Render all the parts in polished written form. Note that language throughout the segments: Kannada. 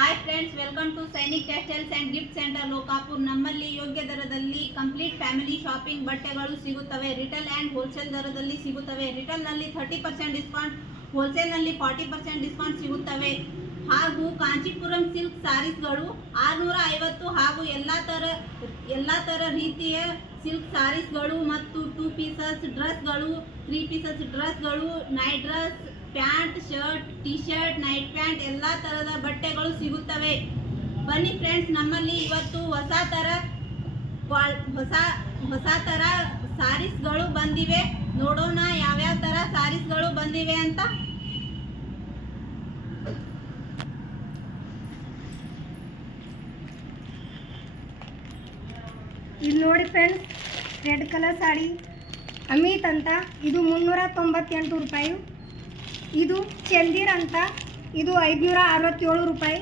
Hi friends, welcome to Sainik textiles and gift centre Lokapur. ನಮ್ಮಲ್ಲಿ ಯೋಗ್ಯ ದರದಲ್ಲಿ ಕಂಪ್ಲೀಟ್ ಫ್ಯಾಮಿಲಿ ಶಾಪಿಂಗ್ ಬಟ್ಟೆಗಳು ಸಿಗುತ್ತವೆ. ರಿಟೇಲ್ ಆ್ಯಂಡ್ ಹೋಲ್ಸೇಲ್ ದರದಲ್ಲಿ ಸಿಗುತ್ತವೆ. ರಿಟೇಲ್ನಲ್ಲಿ 30% ಡಿಸ್ಕೌಂಟ್, ಹೋಲ್ಸೇಲ್ನಲ್ಲಿ 40% ಡಿಸ್ಕೌಂಟ್ ಸಿಗುತ್ತವೆ. ಹಾಗೂ ಕಾಂಚೀಪುರಂ ಸಿಲ್ಕ್ ಸ್ಯಾರೀಸ್ಗಳು 650 ಹಾಗೂ ಎಲ್ಲ ಥರ ರೀತಿಯ ಸಿಲ್ಕ್ ಸ್ಯಾರೀಸ್ಗಳು ಮತ್ತು 2 ಪೀಸಸ್ ಡ್ರೆಸ್ಗಳು, 3 ಪೀಸಸ್ ಡ್ರೆಸ್ಗಳು, night dress, pant, shirt, T shirt, night pant ಎಲ್ಲ ಥರದ ಬಟ್ಟೆಗಳು ಸಿಗುತ್ತವೆ. ಬನ್ನಿ ಫ್ರೆಂಡ್ಸ್, ನಮ್ಮಲ್ಲಿ ಇವತ್ತು ಹೊಸ ಥರ ಸ್ಯಾರೀಸ್ಗಳು ಬಂದಿವೆ. ನೋಡೋಣ ಯಾವ್ಯಾವ ಥರ ಸ್ಯಾರೀಸ್ಗಳು ಬಂದಿವೆ ಅಂತ. ಇಲ್ಲಿ ನೋಡಿ friends, red colour sari Amit ಅಂತ, ಇದು 398 ರೂಪಾಯಿ. ಇದು ಚಂದಿರ್ ಅಂತ, ಇದು 567 ರೂಪಾಯಿ.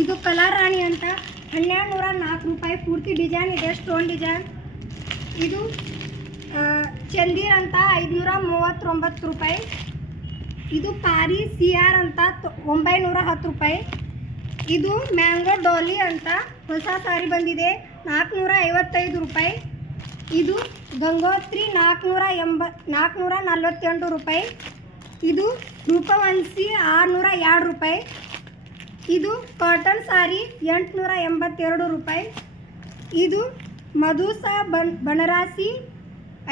ಇದು ಕಲರ್ ರಾಣಿ ಅಂತ 1204 ರೂಪಾಯಿ. ಪೂರ್ತಿ ಡಿಸೈನ್ ಇದೆ, ಸ್ಟೋನ್ ಡಿಸೈನ್. ಇದು ಚಂದಿರ್ ಅಂತ 539 ರೂಪಾಯಿ. ಇದು ಪಾರಿ CR ಅಂತ 910 ರೂಪಾಯಿ. ಇದು ಮ್ಯಾಂಗೋ ಡಾಲಿ ಅಂತ ಹೊಸ ಸಾರಿ ಬಂದಿದೆ, 455 ರೂಪಾಯಿ. ಇದು ಗಂಗೋತ್ರಿ 448 ರೂಪಾಯಿ. ಇದು ರೂಪವಂಶಿ 602 ರೂಪಾಯಿ. ಇದು ಕಾಟನ್ ಸಾರಿ 882 ರೂಪಾಯಿ. ಇದು ಮಧುಸಾ ಬನರಾಸಿ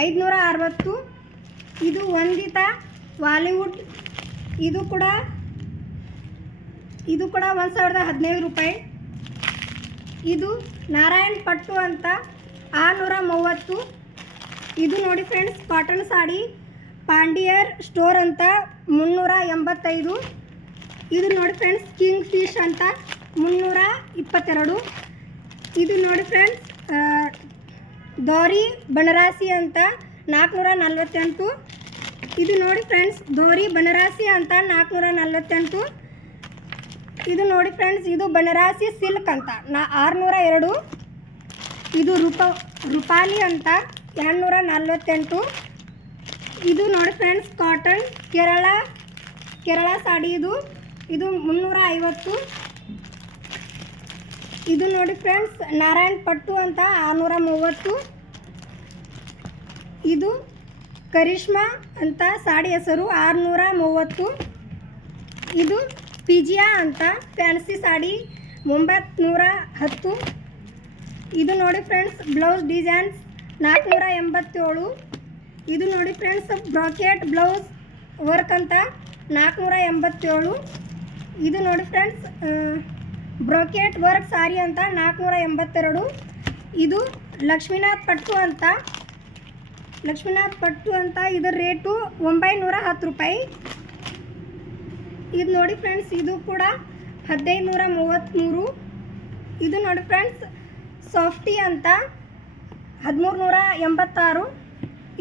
560. ಇದು ವಂದಿತಾ ಬಾಲಿವುಡ್, ಇದು ಕೂಡ 1015 ರೂಪಾಯಿ. ಇದು ನಾರಾಯಣ್ ಪಟ್ಟು ಅಂತ 630. ಇದು ನೋಡಿ ಫ್ರೆಂಡ್ಸ್, ಕಾಟನ್ ಸಾಡಿ ಪಾಂಡಿಯರ್ ಸ್ಟೋರ್ ಅಂತ 385. ಇದು ನೋಡಿ ಫ್ರೆಂಡ್ಸ್, ಕಿಂಗ್ ಫಿಶ್ ಅಂತ 322. ಇದು ನೋಡಿ ಫ್ರೆಂಡ್ಸ್, ದೋರಿ ಬನರಾಸಿ ಅಂತ 448. ಇದು ನೋಡಿ ಫ್ರೆಂಡ್ಸ್, ದೋರಿ ಬನರಾಸಿ ಅಂತ 448. ಇದು ನೋಡಿ ಫ್ರೆಂಡ್ಸ್, ಇದು ಬನರಾಸಿ ಸಿಲ್ಕ್ ಅಂತ 602. ಇದು ರೂಪಾಲಿ ಅಂತ 248. ಇದು ನೋಡಿ ಫ್ರೆಂಡ್ಸ್, ಕಾಟನ್ ಕೇರಳ ಸಾಡಿ, ಇದು 350. ಇದು ನೋಡಿ ಫ್ರೆಂಡ್ಸ್, ನಾರಾಯಣ್ ಪಟ್ಟು ಅಂತ 630. ಇದು ಕರಿಷ್ಮಾ ಅಂತ ಸಾಡಿ ಹೆಸರು 630. ಇದು ಪಿಜಿಯಾ ಅಂತ ಫ್ಯಾನ್ಸಿ ಸಾಡಿ 910. ಇದು ನೋಡಿ ಫ್ರೆಂಡ್ಸ್, ಬ್ಲೌಸ್ ಡಿಸೈನ್ಸ್ 487. ಇದು ನೋಡಿ ಫ್ರೆಂಡ್ಸ್, ಬ್ರಾಕೆಟ್ ಬ್ಲೌಸ್ ವರ್ಕ್ ಅಂತ 487. ಇದು ನೋಡಿ ಫ್ರೆಂಡ್ಸ್, ಬ್ರಾಕೆಟ್ ವರ್ಕ್ ಸಾರಿ ಅಂತ 482. ಇದು ಲಕ್ಷ್ಮೀನಾಥ್ ಪಟ್ಟು ಅಂತ ಇದರ ರೇಟು 910 ರೂಪಾಯಿ. ಇದು ನೋಡಿ ಫ್ರೆಂಡ್ಸ್, ಇದು ಕೂಡ 1533. ಇದು ನೋಡಿ ಫ್ರೆಂಡ್ಸ್, ಸಾಫ್ಟಿ ಅಂತ 1386.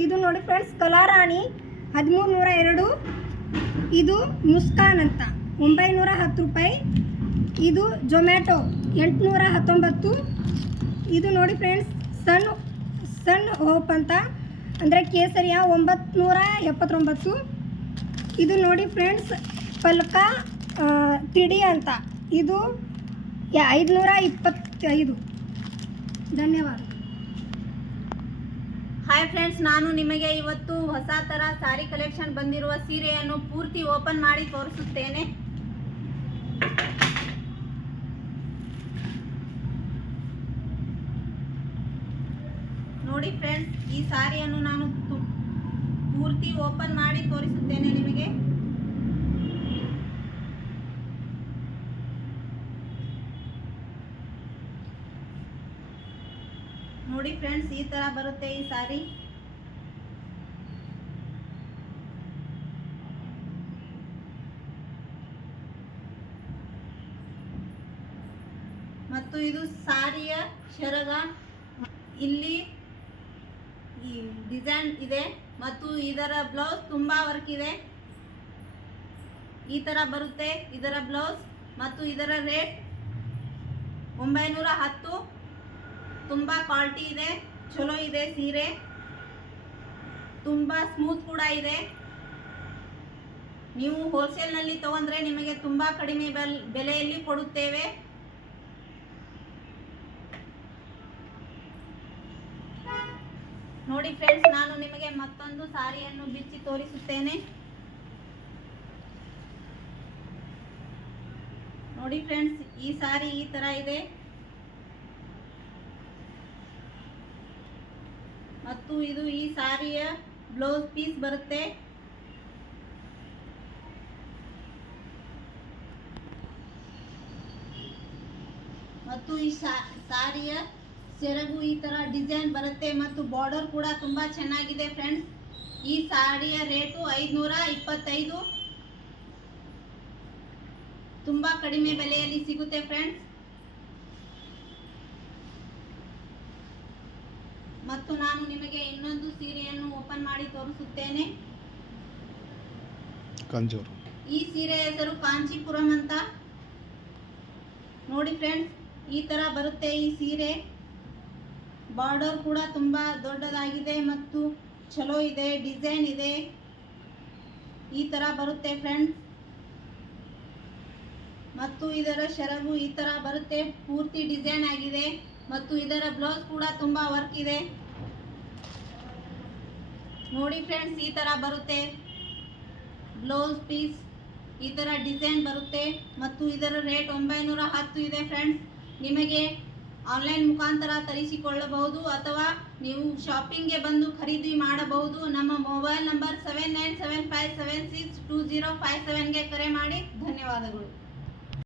ಇದು ನೋಡಿ ಫ್ರೆಂಡ್ಸ್, ಕಲಾರಾಣಿ 1302. ಇದು ಮುಸ್ಕಾನ್ ಅಂತ 910 ರೂಪಾಯಿ. ಇದು ಜೊಮ್ಯಾಟೊ 819. ಇದು ನೋಡಿ ಫ್ರೆಂಡ್ಸ್, ಸನ್ ಹೋಪ್ ಅಂತ ಅಂದರೆ ಕೇಸರಿಯ 979. ಇದು ನೋಡಿ ಫ್ರೆಂಡ್ಸ್, ಪಲ್ಕ 3D ಅಂತ, ಇದು 525. ಧನ್ಯವಾದ. ಹಾಯ್ ಫ್ರೆಂಡ್ಸ್, ನಾನು ನಿಮಗೆ ಇವತ್ತು ಹೊಸ ಥರ ಸಾರಿ ಕಲೆಕ್ಷನ್ ಬಂದಿರುವ ಸೀರೆಯನ್ನು ಪೂರ್ತಿ ಓಪನ್ ಮಾಡಿ ತೋರಿಸುತ್ತೇನೆ. ನೋಡಿ ಫ್ರೆಂಡ್ಸ್, ಈ ಸಾರಿಯನ್ನು ನಾನು ಪೂರ್ತಿ ಓಪನ್ ಮಾಡಿ ತೋರಿಸುತ್ತೇನೆ ನಿಮಗೆ. ನೋಡಿ ಫ್ರೆಂಡ್ಸ್, ಈ ಥರ ಬರುತ್ತೆ ಈ ಸಾರಿ. ಮತ್ತು ಇದು ಸಾರಿಯ ಶರಗ, ಇಲ್ಲಿ ಈ ಡಿಸೈನ್ ಇದೆ ಮತ್ತು ಇದರ ಬ್ಲೌಸ್ ತುಂಬಾ ವರ್ಕ್ ಇದೆ. ಈ ಥರ ಬರುತ್ತೆ ಇದರ ಬ್ಲೌಸ್ ಮತ್ತು ಇದರ ರೇಟ್ 910. ತುಂಬ ಕ್ವಾಲಿಟಿ ಇದೆ, ಚಲೋ ಇದೆ ಸೀರೆ, ತುಂಬ ಸ್ಮೂತ್ ಕೂಡ ಇದೆ. ನೀವು ಹೋಲ್ಸೇಲ್ನಲ್ಲಿ ತಗೊಂಡ್ರೆ ನಿಮಗೆ ತುಂಬ ಕಡಿಮೆ ಬೆಲೆಯಲ್ಲಿ ಕೊಡುತ್ತೇವೆ. ನೋಡಿ ಫ್ರೆಂಡ್ಸ್, ನಾನು ನಿಮಗೆ ಮತ್ತೊಂದು ಸಾರಿಯನ್ನು ಬಿಚ್ಚಿ ತೋರಿಸುತ್ತೇನೆ. ನೋಡಿ ಫ್ರೆಂಡ್ಸ್, ಈ ಸಾರಿ ಈ ತರ ಇದೆ ಮತ್ತು ಇದು ಈ ಸಾರಿಯ ಬ್ಲೌಸ್ ಪೀಸ್ ಬರುತ್ತೆ. ಮತ್ತು ಈ ಸಾರಿಯ ಸೆರಗು ಈ ತರ ಡಿಸೈನ್ ಬರುತ್ತೆ ಮತ್ತು ಬಾರ್ಡರ್ ಕೂಡ ತುಂಬಾ ಚೆನ್ನಾಗಿದೆ ಫ್ರೆಂಡ್ಸ್. ಈ ಸಾರಿಯ ರೇಟು 525, ತುಂಬಾ ಕಡಿಮೆ ಬೆಲೆಯಲ್ಲಿ ಸಿಗುತ್ತೆ ಫ್ರೆಂಡ್ಸ್. ಮತ್ತು ನಾನು ನಿಮಗೆ ಇನ್ನೊಂದು ಸೀರೆಯನ್ನು ಓಪನ್ ಮಾಡಿ ತೋರಿಸುತ್ತೇನೆ. ಈ ಸೀರೆ ಹೆಸರು ಕಾಂಚೀಪುರಂ ಅಂತ. ನೋಡಿ ಫ್ರೆಂಡ್ಸ್, ಈ ತರ ಬರುತ್ತೆ ಈ ಸೀರೆ. ಬಾರ್ಡರ್ ಕೂಡ ತುಂಬಾ ದೊಡ್ಡದಾಗಿದೆ ಮತ್ತು ಚಲೋ ಇದೆ, ಡಿಸೈನ್ ಇದೆ. ಈ ತರ ಬರುತ್ತೆ ಫ್ರೆಂಡ್ಸ್. ಮತ್ತು ಇದರ ಸೆರಗು ಈ ತರ ಬರುತ್ತೆ, ಪೂರ್ತಿ ಡಿಸೈನ್ ಆಗಿದೆ ಮತ್ತು ಇದರ ಬ್ಲೌಸ್ ಕೂಡ ತುಂಬಾ ವರ್ಕ್ ಇದೆ. ನೋಡಿ ಫ್ರೆಂಡ್ಸ್, ಈ ತರ ಬರುತ್ತೆ ಬ್ಲೌಸ್ ಪೀಸ್, ಈ ತರ ಡಿಸೈನ್ ಬರುತ್ತೆ ಮತ್ತು ಇದರ ರೇಟ್ 910 ಇದೆ ಫ್ರೆಂಡ್ಸ್. ನಿಮಗೆ ಆನ್ಲೈನ್ ಮುಖಾಂತರ ತರಿಸಿಕೊಳ್ಳಬಹುದು ಅಥವಾ ನೀವು ಶಾಪಿಂಗ್ಗೆ ಬಂದು ಖರೀದಿ ಮಾಡಬಹುದು. ನಮ್ಮ ಮೊಬೈಲ್ ನಂಬರ್ 7975762057ಗೆ ಕರೆ ಮಾಡಿ. ಧನ್ಯವಾದಗಳು.